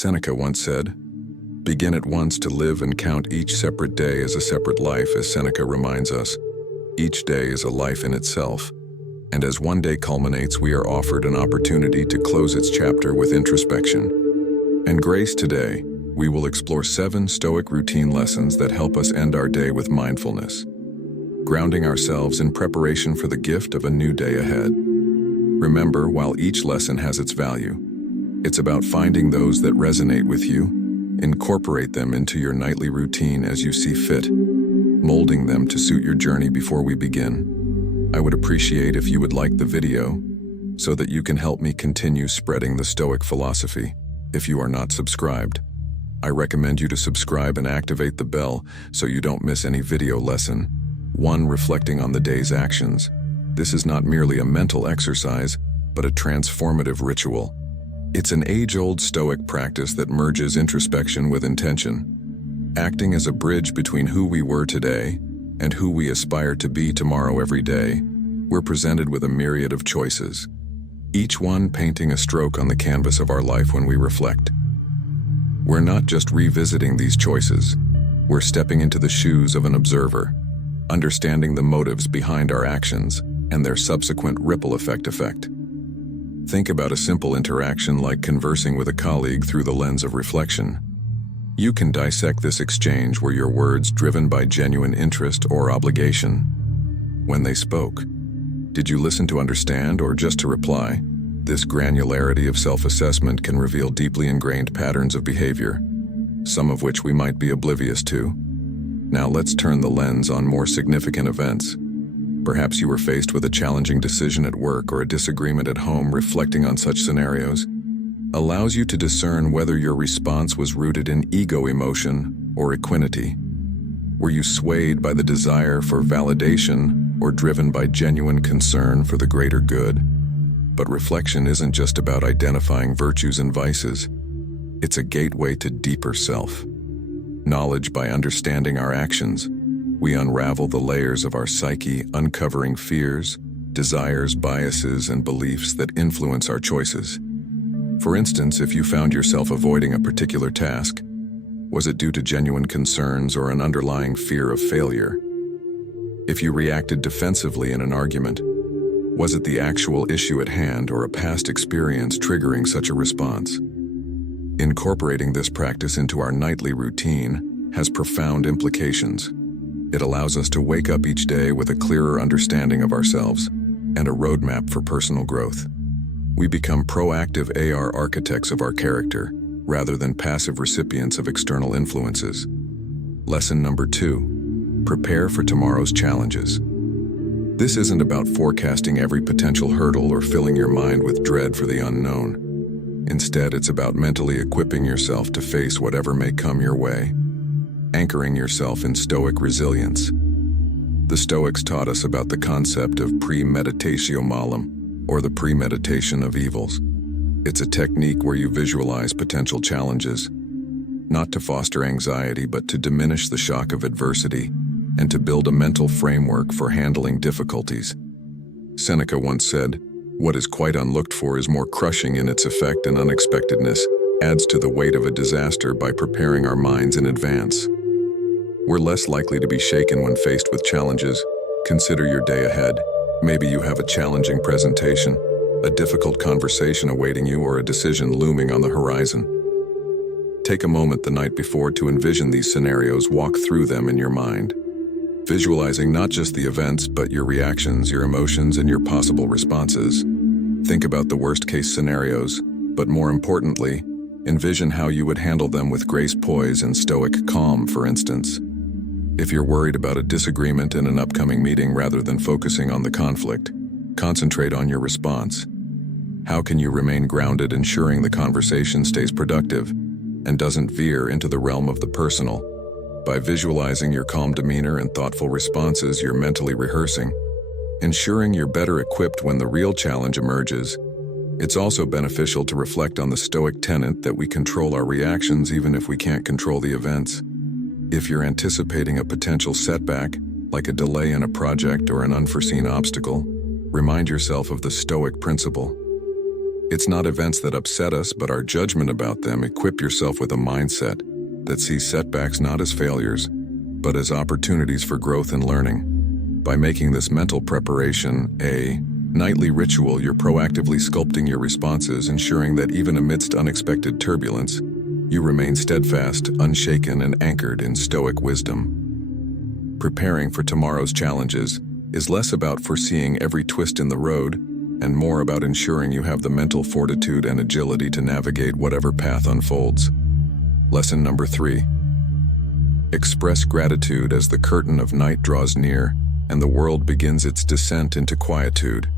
Seneca once said, "Begin at once to live and count each separate day as a separate life." As Seneca reminds us, each day is a life in itself, and as one day culminates, we are offered an opportunity to close its chapter with introspection and grace. Today, we will explore 7 Stoic routine lessons that help us end our day with mindfulness, grounding ourselves in preparation for the gift of a new day ahead. Remember, while each lesson has its value, it's about finding those that resonate with you, incorporate them into your nightly routine as you see fit, molding them to suit your journey. Before we begin, I would appreciate if you would like the video so that you can help me continue spreading the Stoic philosophy. If you are not subscribed, I recommend you to subscribe and activate the bell so you don't miss any video. Lesson 1. Reflecting on the day's actions. This is not merely a mental exercise, but a transformative ritual. It's an age-old Stoic practice that merges introspection with intention, acting as a bridge between who we were today and who we aspire to be tomorrow. Every day, we're presented with a myriad of choices, each one painting a stroke on the canvas of our life. When we reflect, we're not just revisiting these choices, we're stepping into the shoes of an observer, understanding the motives behind our actions and their subsequent ripple effect. Think about a simple interaction like conversing with a colleague through the lens of reflection. You can dissect this exchange. Were your words driven by genuine interest or obligation? When they spoke, did you listen to understand or just to reply? This granularity of self-assessment can reveal deeply ingrained patterns of behavior, some of which we might be oblivious to. Now let's turn the lens on more significant events. Perhaps you were faced with a challenging decision at work or a disagreement at home. Reflecting on such scenarios allows you to discern whether your response was rooted in ego emotion or equanimity. Were you swayed by the desire for validation or driven by genuine concern for the greater good? But reflection isn't just about identifying virtues and vices. It's a gateway to deeper self knowledge. By understanding our actions, we unravel the layers of our psyche, uncovering fears, desires, biases, and beliefs that influence our choices. For instance, if you found yourself avoiding a particular task, was it due to genuine concerns or an underlying fear of failure? If you reacted defensively in an argument, was it the actual issue at hand or a past experience triggering such a response? Incorporating this practice into our nightly routine has profound implications. It allows us to wake up each day with a clearer understanding of ourselves and a roadmap for personal growth. We become proactive architects of our character, rather than passive recipients of external influences. Lesson number 2. Prepare for tomorrow's challenges. This isn't about forecasting every potential hurdle or filling your mind with dread for the unknown. Instead, it's about mentally equipping yourself to face whatever may come your way, anchoring yourself in Stoic resilience. The Stoics taught us about the concept of premeditatio malum, or the premeditation of evils. It's a technique where you visualize potential challenges, not to foster anxiety but to diminish the shock of adversity and to build a mental framework for handling difficulties. Seneca once said, "What is quite unlooked for is more crushing in its effect, and unexpectedness adds to the weight of a disaster." By preparing our minds in advance, we're less likely to be shaken when faced with challenges. Consider your day ahead. Maybe you have a challenging presentation, a difficult conversation awaiting you, or a decision looming on the horizon. Take a moment the night before to envision these scenarios. Walk through them in your mind, visualizing not just the events, but your reactions, your emotions, and your possible responses. Think about the worst-case scenarios, but more importantly, envision how you would handle them with grace, poise, and Stoic calm. For instance, if you're worried about a disagreement in an upcoming meeting, rather than focusing on the conflict, concentrate on your response. How can you remain grounded, ensuring the conversation stays productive and doesn't veer into the realm of the personal? By visualizing your calm demeanor and thoughtful responses, you're mentally rehearsing, ensuring you're better equipped when the real challenge emerges. It's also beneficial to reflect on the Stoic tenet that we control our reactions even if we can't control the events. If you're anticipating a potential setback, like a delay in a project or an unforeseen obstacle, remind yourself of the Stoic principle. It's not events that upset us, but our judgment about them. Equip yourself with a mindset that sees setbacks not as failures, but as opportunities for growth and learning. By making this mental preparation a nightly ritual, you're proactively sculpting your responses, ensuring that even amidst unexpected turbulence, you remain steadfast, unshaken, and anchored in Stoic wisdom. Preparing for tomorrow's challenges is less about foreseeing every twist in the road and more about ensuring you have the mental fortitude and agility to navigate whatever path unfolds. Lesson number 3. Express gratitude as the curtain of night draws near and the world begins its descent into quietude.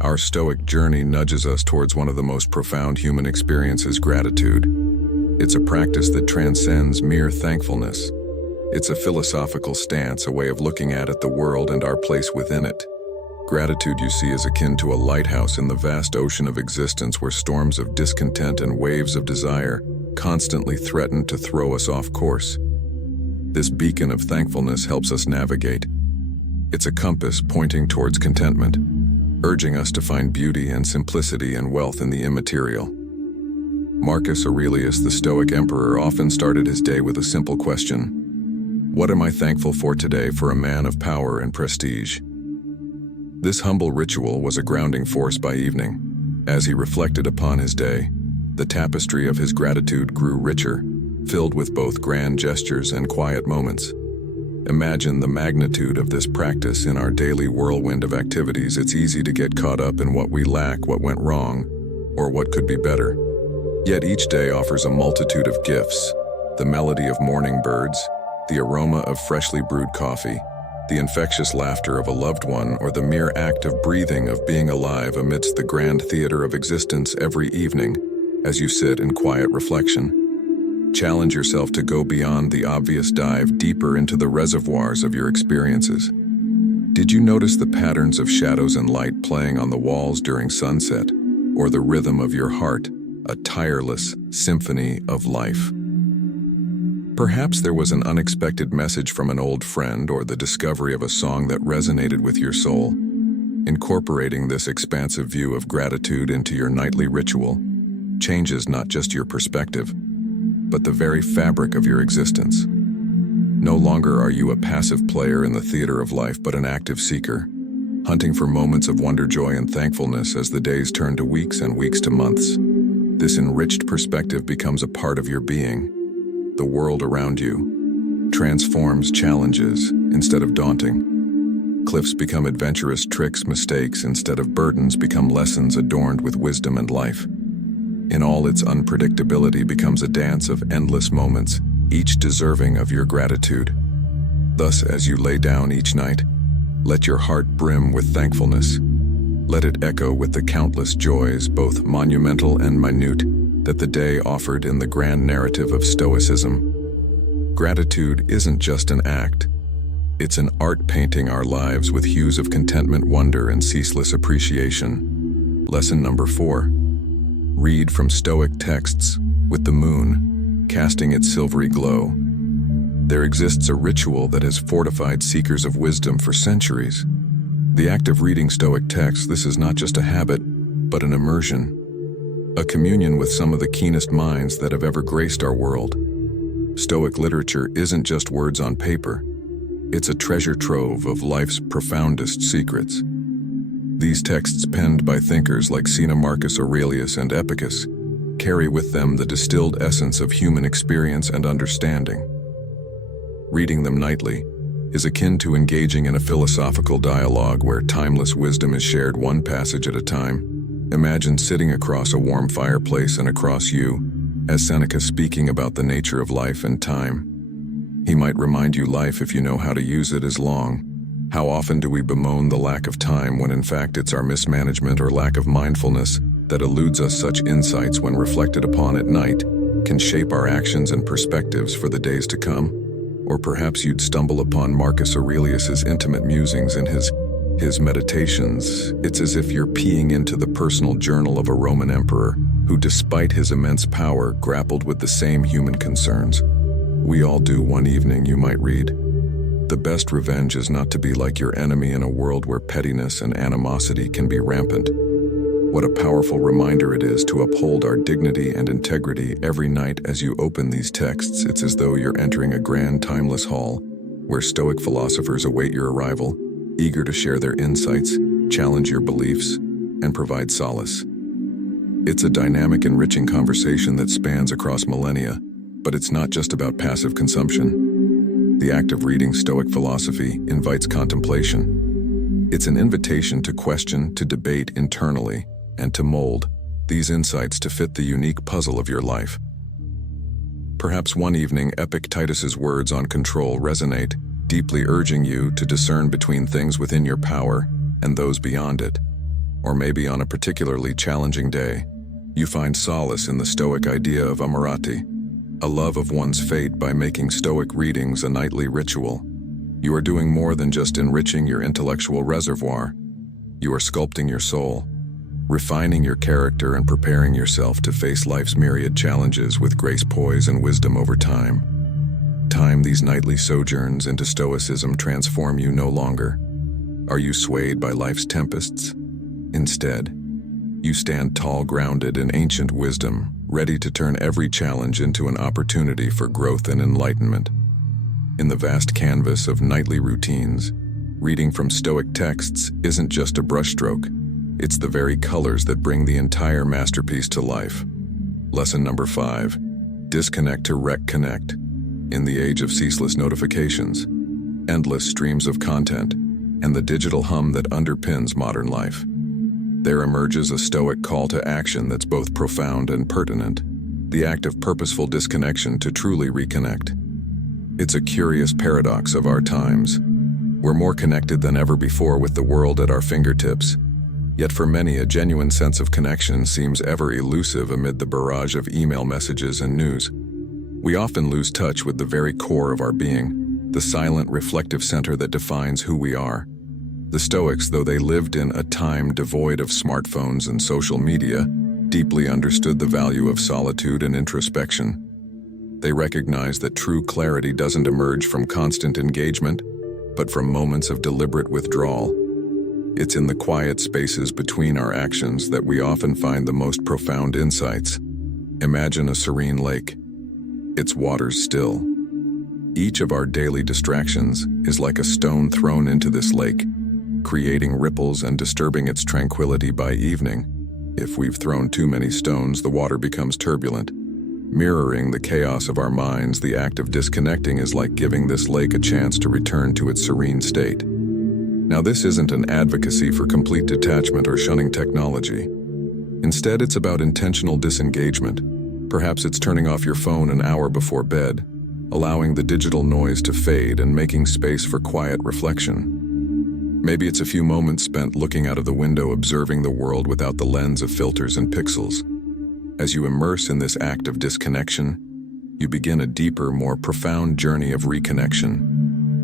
Our Stoic journey nudges us towards one of the most profound human experiences, gratitude. It's a practice that transcends mere thankfulness. It's a philosophical stance, a way of looking at the world and our place within it. Gratitude, you see, is akin to a lighthouse in the vast ocean of existence where storms of discontent and waves of desire constantly threaten to throw us off course. This beacon of thankfulness helps us navigate. It's a compass pointing towards contentment, urging us to find beauty and simplicity and wealth in the immaterial. Marcus Aurelius, the Stoic emperor, often started his day with a simple question: what am I thankful for today? For a man of power and prestige. This humble ritual was a grounding force by evening. As he reflected upon his day, the tapestry of his gratitude grew richer, filled with both grand gestures and quiet moments. Imagine the magnitude of this practice in our daily whirlwind of activities. It's easy to get caught up in what we lack, what went wrong, or what could be better. Yet each day offers a multitude of gifts: the melody of morning birds, the aroma of freshly brewed coffee, the infectious laughter of a loved one, or the mere act of breathing, of being alive amidst the grand theater of existence. Every evening, as you sit in quiet reflection, challenge yourself to go beyond the obvious, dive deeper into the reservoirs of your experiences. Did you notice the patterns of shadows and light playing on the walls during sunset, or the rhythm of your heart, a tireless symphony of life? Perhaps there was an unexpected message from an old friend, or the discovery of a song that resonated with your soul. Incorporating this expansive view of gratitude into your nightly ritual changes not just your perspective, but the very fabric of your existence. No longer are you a passive player in the theater of life, but an active seeker, hunting for moments of wonder, joy, and thankfulness as the days turn to weeks and weeks to months. This enriched perspective becomes a part of your being. The world around you transforms challenges instead of daunting. Cliffs become adventurous tricks, mistakes instead of burdens become lessons adorned with wisdom, and life, in all its unpredictability, becomes a dance of endless moments, each deserving of your gratitude. Thus, as you lay down each night, let your heart brim with thankfulness. Let it echo with the countless joys, both monumental and minute, that the day offered in the grand narrative of Stoicism. Gratitude isn't just an act. It's an art, painting our lives with hues of contentment, wonder, and ceaseless appreciation. Lesson number 4. Read from Stoic texts with the moon casting its silvery glow. There exists a ritual that has fortified seekers of wisdom for centuries. The act of reading Stoic texts, this is not just a habit, but an immersion. A communion with some of the keenest minds that have ever graced our world. Stoic literature isn't just words on paper. It's a treasure trove of life's profoundest secrets. These texts, penned by thinkers like Seneca, Marcus Aurelius, and Epictetus, carry with them the distilled essence of human experience and understanding. Reading them nightly is akin to engaging in a philosophical dialogue where timeless wisdom is shared one passage at a time. Imagine sitting across a warm fireplace and across you, as Seneca speaking about the nature of life and time. He might remind you life, if you know how to use it, is long. How often do we bemoan the lack of time when in fact it's our mismanagement or lack of mindfulness that eludes us? Such insights, when reflected upon at night, can shape our actions and perspectives for the days to come. Or perhaps you'd stumble upon Marcus Aurelius's intimate musings in his Meditations. It's as if you're peeing into the personal journal of a Roman emperor who, despite his immense power, grappled with the same human concerns. We all do. One evening you might read, "The best revenge is not to be like your enemy in a world where pettiness and animosity can be rampant." What a powerful reminder it is to uphold our dignity and integrity every night as you open these texts. It's as though you're entering a grand, timeless hall where Stoic philosophers await your arrival, eager to share their insights, challenge your beliefs, and provide solace. It's a dynamic, enriching conversation that spans across millennia, but it's not just about passive consumption. The act of reading Stoic philosophy invites contemplation. It's an invitation to question, to debate internally, and to mold these insights to fit the unique puzzle of your life. Perhaps one evening, Epictetus's words on control resonate, deeply urging you to discern between things within your power and those beyond it. Or maybe on a particularly challenging day, you find solace in the Stoic idea of Amor Fati, a love of one's fate by making Stoic readings a nightly ritual. You are doing more than just enriching your intellectual reservoir. You are sculpting your soul, refining your character, and preparing yourself to face life's myriad challenges with grace, poise, and wisdom over time. These nightly sojourns into Stoicism transform you no longer. Are you swayed by life's tempests? Instead, you stand tall, grounded in ancient wisdom, ready to turn every challenge into an opportunity for growth and enlightenment. In the vast canvas of nightly routines, reading from Stoic texts isn't just a brushstroke. It's the very colors that bring the entire masterpiece to life. Lesson number 5, disconnect to reconnect. In the age of ceaseless notifications, endless streams of content, and the digital hum that underpins modern life, there emerges a Stoic call to action that's both profound and pertinent, the act of purposeful disconnection to truly reconnect. It's a curious paradox of our times. We're more connected than ever before with the world at our fingertips, yet for many a genuine sense of connection seems ever elusive amid the barrage of email messages and news. We often lose touch with the very core of our being, the silent, reflective center that defines who we are. The Stoics, though they lived in a time devoid of smartphones and social media, deeply understood the value of solitude and introspection. They recognized that true clarity doesn't emerge from constant engagement, but from moments of deliberate withdrawal. It's in the quiet spaces between our actions that we often find the most profound insights. Imagine a serene lake. Its waters still. Each of our daily distractions is like a stone thrown into this lake, creating ripples and disturbing its tranquility by evening. If we've thrown too many stones, the water becomes turbulent. Mirroring the chaos of our minds, the act of disconnecting is like giving this lake a chance to return to its serene state. Now, this isn't an advocacy for complete detachment or shunning technology. Instead, it's about intentional disengagement. Perhaps it's turning off your phone an hour before bed, allowing the digital noise to fade and making space for quiet reflection. Maybe it's a few moments spent looking out of the window, observing the world without the lens of filters and pixels. As you immerse in this act of disconnection, you begin a deeper, more profound journey of reconnection,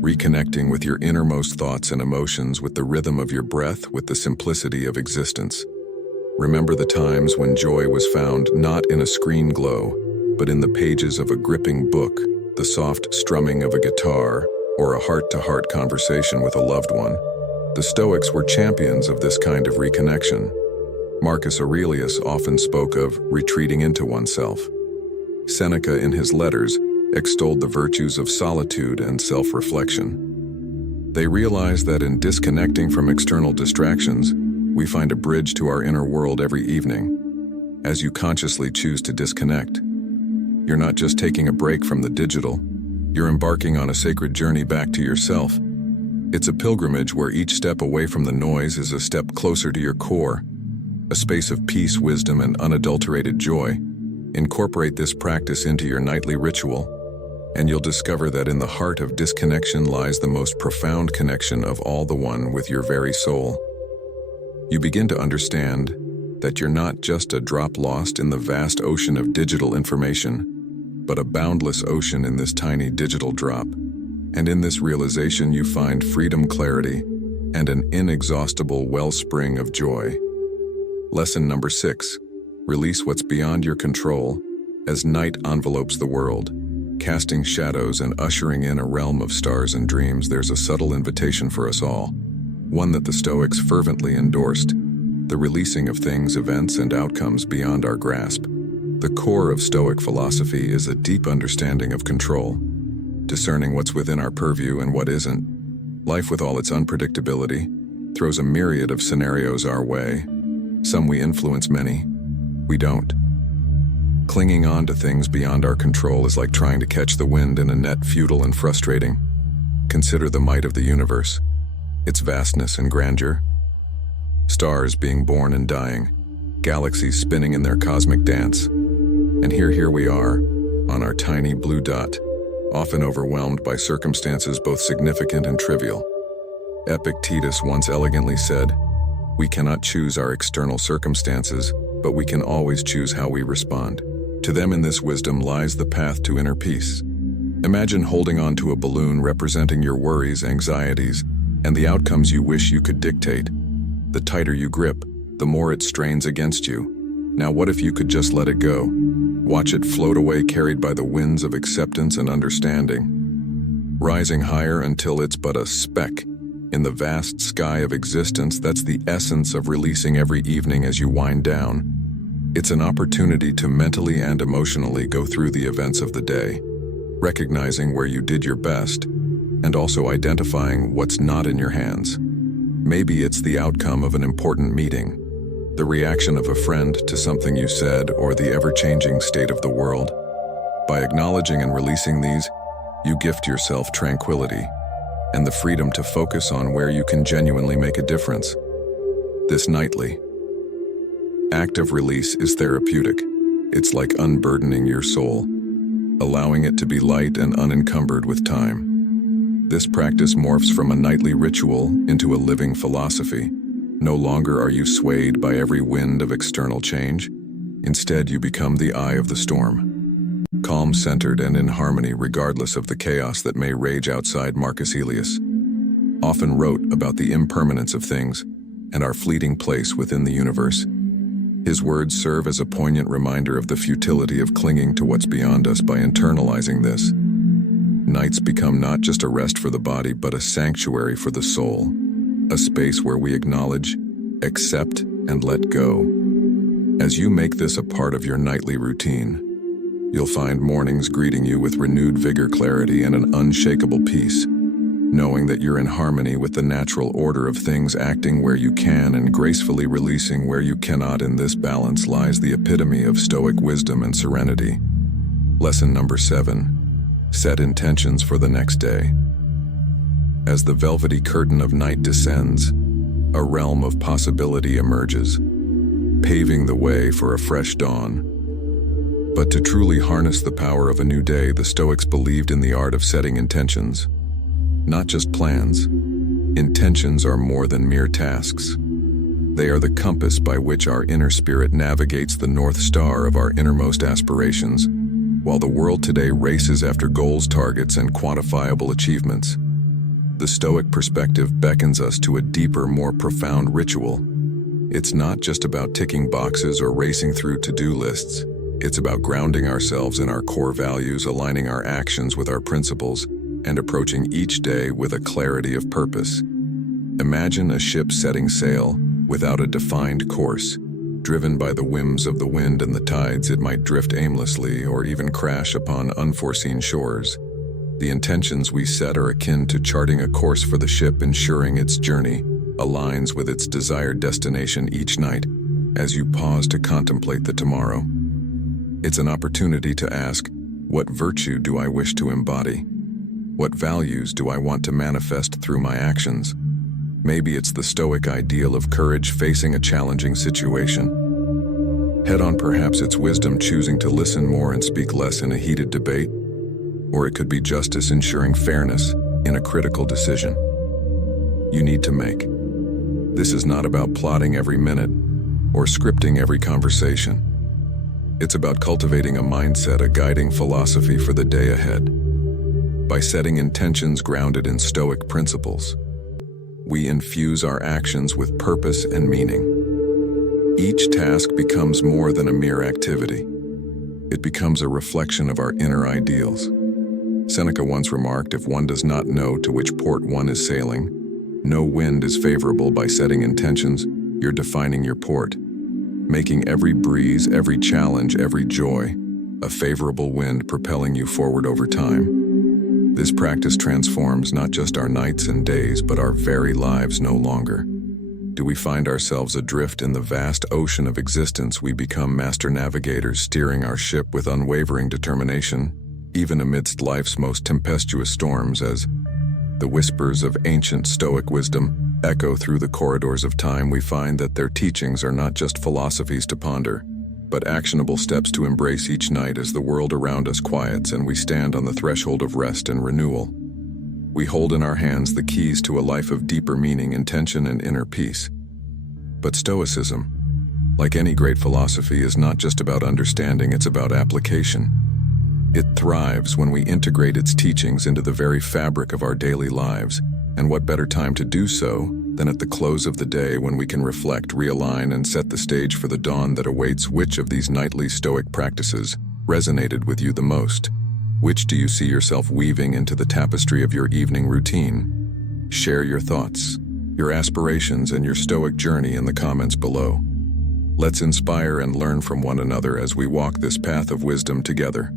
reconnecting with your innermost thoughts and emotions, with the rhythm of your breath, with the simplicity of existence. Remember the times when joy was found not in a screen glow, but in the pages of a gripping book, the soft strumming of a guitar, or a heart-to-heart conversation with a loved one. The Stoics were champions of this kind of reconnection. Marcus Aurelius often spoke of retreating into oneself. Seneca, in his letters, extolled the virtues of solitude and self-reflection. They realized that in disconnecting from external distractions, we find a bridge to our inner world every evening. As you consciously choose to disconnect, you're not just taking a break from the digital, you're embarking on a sacred journey back to yourself. It's a pilgrimage where each step away from the noise is a step closer to your core, a space of peace, wisdom, and unadulterated joy. Incorporate this practice into your nightly ritual, and you'll discover that in the heart of disconnection lies the most profound connection of all, the one with your very soul. You begin to understand that you're not just a drop lost in the vast ocean of digital information, but a boundless ocean in this tiny digital drop. And in this realization, you find freedom, clarity, and an inexhaustible wellspring of joy. Lesson number 6, release what's beyond your control as night envelopes the world, casting shadows and ushering in a realm of stars and dreams. There's a subtle invitation for us all, one that the Stoics fervently endorsed. the releasing of things, events, and outcomes beyond our grasp. The core of Stoic philosophy is a deep understanding of control, discerning what's within our purview and what isn't. Life, with all its unpredictability, throws a myriad of scenarios our way. Some we influence, many we don't. Clinging on to things beyond our control is like trying to catch the wind in a net, futile and frustrating. Consider the might of the universe, its vastness and grandeur. Stars being born and dying, galaxies spinning in their cosmic dance. And here we are, on our tiny blue dot, often overwhelmed by circumstances both significant and trivial. Epictetus once elegantly said, "We cannot choose our external circumstances, but we can always choose how we respond." To them, in this wisdom lies the path to inner peace. Imagine holding on to a balloon representing your worries, anxieties, and the outcomes you wish you could dictate. The tighter you grip, the more it strains against you. Now what if you could just let it go? Watch it float away, carried by the winds of acceptance and understanding, rising higher until it's but a speck in the vast sky of existence. That's the essence of releasing every evening as you wind down. It's an opportunity to mentally and emotionally go through the events of the day, recognizing where you did your best, and also identifying what's not in your hands. Maybe it's the outcome of an important meeting, the reaction of a friend to something you said, or the ever-changing state of the world. By acknowledging and releasing these, you gift yourself tranquility and the freedom to focus on where you can genuinely make a difference. This nightly act of release is therapeutic. It's like unburdening your soul, allowing it to be light and unencumbered with time. This practice morphs from a nightly ritual into a living philosophy. No longer are you swayed by every wind of external change. Instead, you become the eye of the storm, calm, centered, and in harmony regardless of the chaos that may rage outside. Marcus Aurelius often wrote about the impermanence of things and our fleeting place within the universe. His words serve as a poignant reminder of the futility of clinging to what's beyond us. By internalizing this, nights become not just a rest for the body, but a sanctuary for the soul, a space where we acknowledge, accept, and let go. As you make this a part of your nightly routine, you'll find mornings greeting you with renewed vigor, clarity, and an unshakable peace, knowing that you're in harmony with the natural order of things, acting where you can and gracefully releasing where you cannot. In this balance lies the epitome of Stoic wisdom and serenity. Lesson number 7. Set intentions for the next day. As the velvety curtain of night descends, a realm of possibility emerges, paving the way for a fresh dawn. But to truly harness the power of a new day, the Stoics believed in the art of setting intentions. Not just plans. Intentions are more than mere tasks. They are the compass by which our inner spirit navigates the North Star of our innermost aspirations. While the world today races after goals, targets, and quantifiable achievements, the Stoic perspective beckons us to a deeper, more profound ritual. It's not just about ticking boxes or racing through to-do lists. It's about grounding ourselves in our core values, aligning our actions with our principles, and approaching each day with a clarity of purpose. Imagine a ship setting sail without a defined course. Driven by the whims of the wind and the tides, it might drift aimlessly or even crash upon unforeseen shores. The intentions we set are akin to charting a course for the ship, ensuring its journey aligns with its desired destination each night. As you pause to contemplate the tomorrow, it's an opportunity to ask, what virtue do I wish to embody? What values do I want to manifest through my actions? Maybe it's the Stoic ideal of courage facing a challenging situation head on. Perhaps it's wisdom choosing to listen more and speak less in a heated debate. Or it could be justice ensuring fairness in a critical decision you need to make. This is not about plotting every minute or scripting every conversation. It's about cultivating a mindset, a guiding philosophy for the day ahead. By setting intentions grounded in Stoic principles, we infuse our actions with purpose and meaning. Each task becomes more than a mere activity. It becomes a reflection of our inner ideals. Seneca once remarked, if one does not know to which port one is sailing, no wind is favorable. By setting intentions, You're defining your port, making every breeze, every challenge, every joy a favorable wind propelling you forward over time. This practice transforms not just our nights and days, but our very lives no longer. Do we find ourselves adrift in the vast ocean of existence, we become master navigators, steering our ship with unwavering determination, even amidst life's most tempestuous storms, as the whispers of ancient Stoic wisdom echo through the corridors of time. We find that their teachings are not just philosophies to ponder, but actionable steps to embrace each night as the world around us quiets and we stand on the threshold of rest and renewal. We hold in our hands the keys to a life of deeper meaning, intention, and inner peace. But Stoicism, like any great philosophy, is not just about understanding, it's about application. It thrives when we integrate its teachings into the very fabric of our daily lives, and what better time to do so than at the close of the day, when we can reflect, realign, and set the stage for the dawn that awaits. Which of these nightly Stoic practices resonated with you the most? Which do you see yourself weaving into the tapestry of your evening routine? Share your thoughts, your aspirations, and your Stoic journey in the comments below. Let's inspire and learn from one another as we walk this path of wisdom together.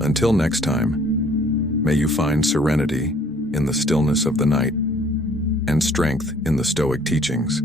Until next time, may you find serenity in the stillness of the night and strength in the Stoic teachings.